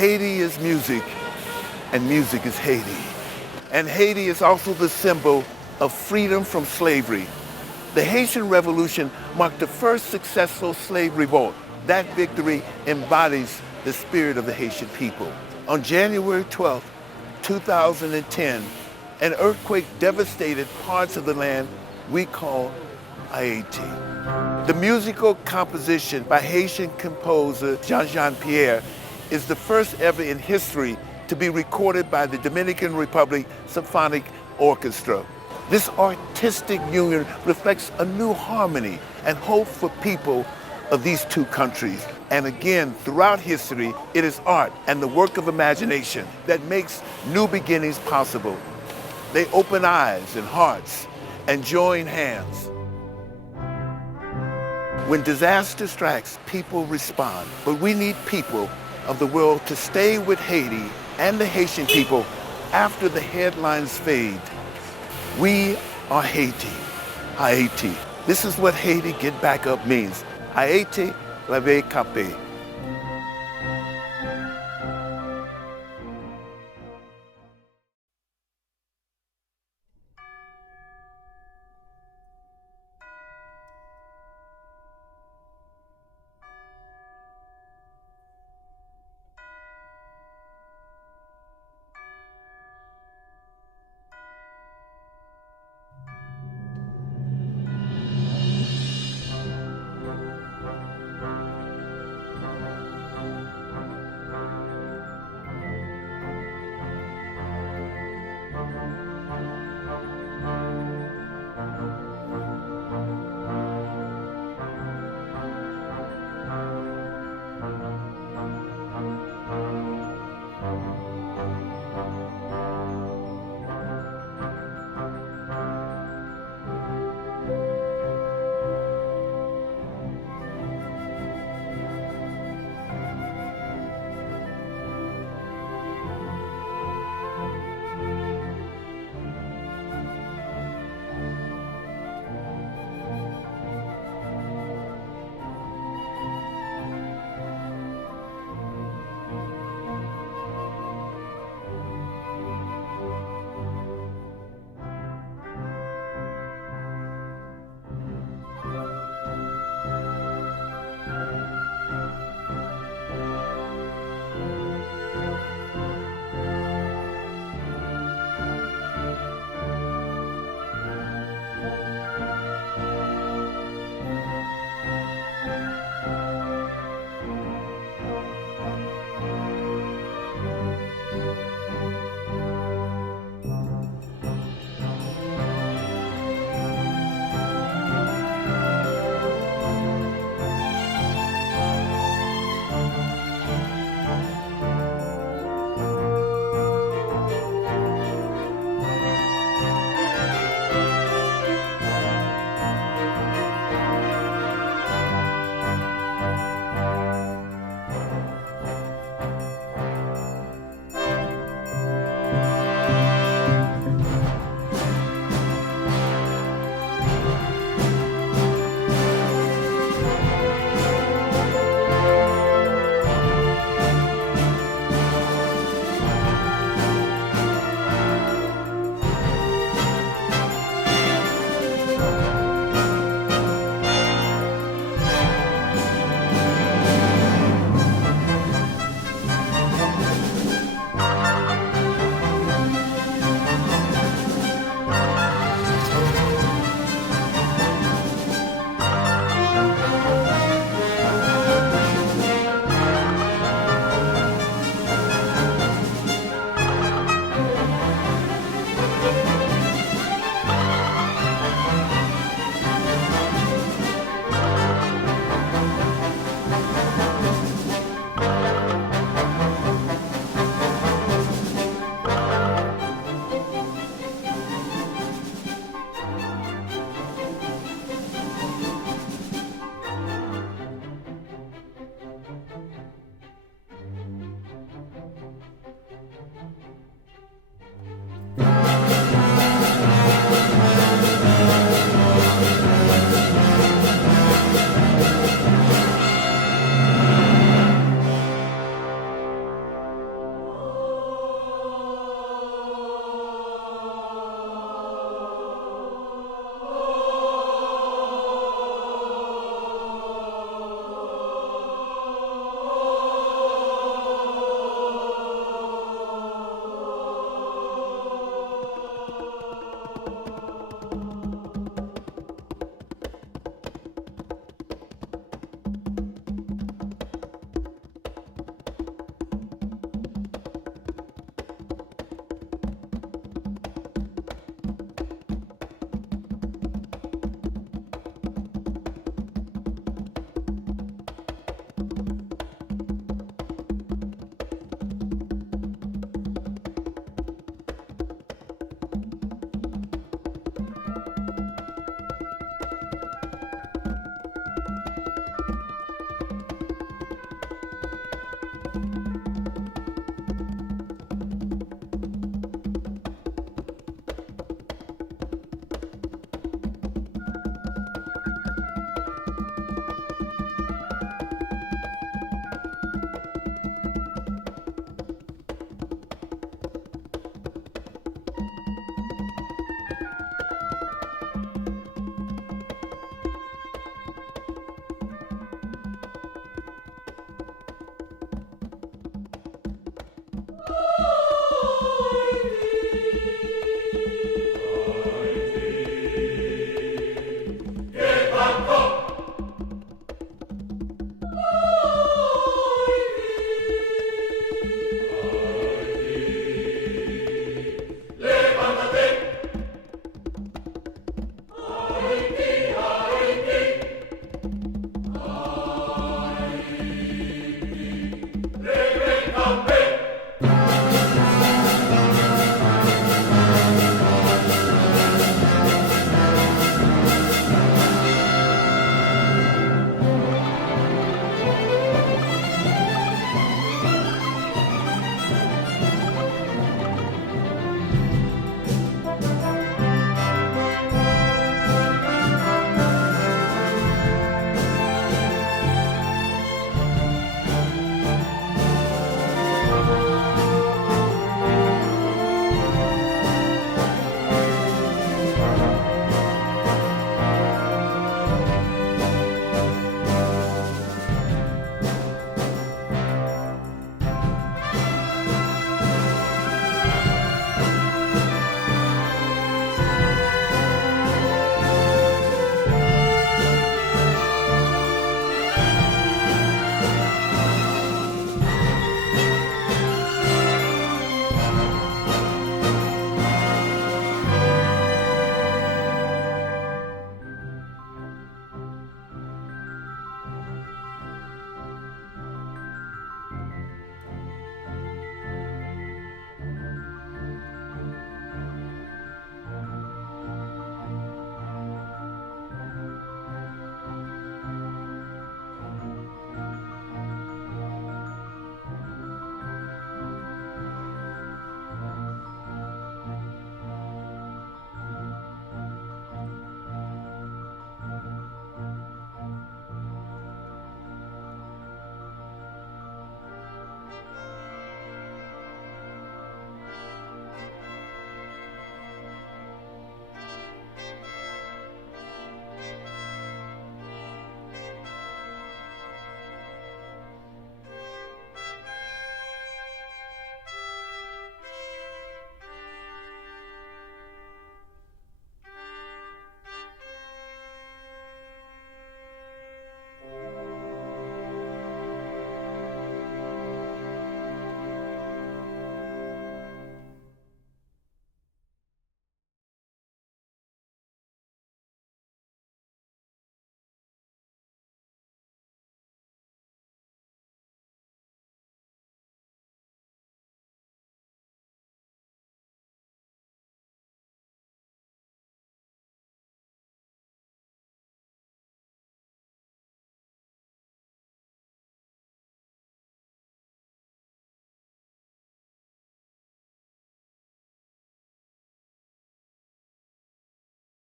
Haiti is music, and music is Haiti. And Haiti is also the symbol of freedom from slavery. The Haitian Revolution marked the first successful slave revolt. That victory embodies the spirit of the Haitian people. On January 12, 2010, an earthquake devastated parts of the land we call Ayiti. The musical composition by Haitian composer Jean-Pierre is the first ever in history to be recorded by the Dominican Republic Symphonic Orchestra. This artistic union reflects a new harmony and hope for people of these two countries. And again, throughout history, it is art and the work of imagination that makes new beginnings possible. They open eyes and hearts and join hands. When disaster strikes, people respond. But we need people of the world to stay with Haiti and the Haitian people after the headlines fade. We are Haiti, Haiti. This is what Haiti Get Back Up means. Haiti, Leve, Kanpe.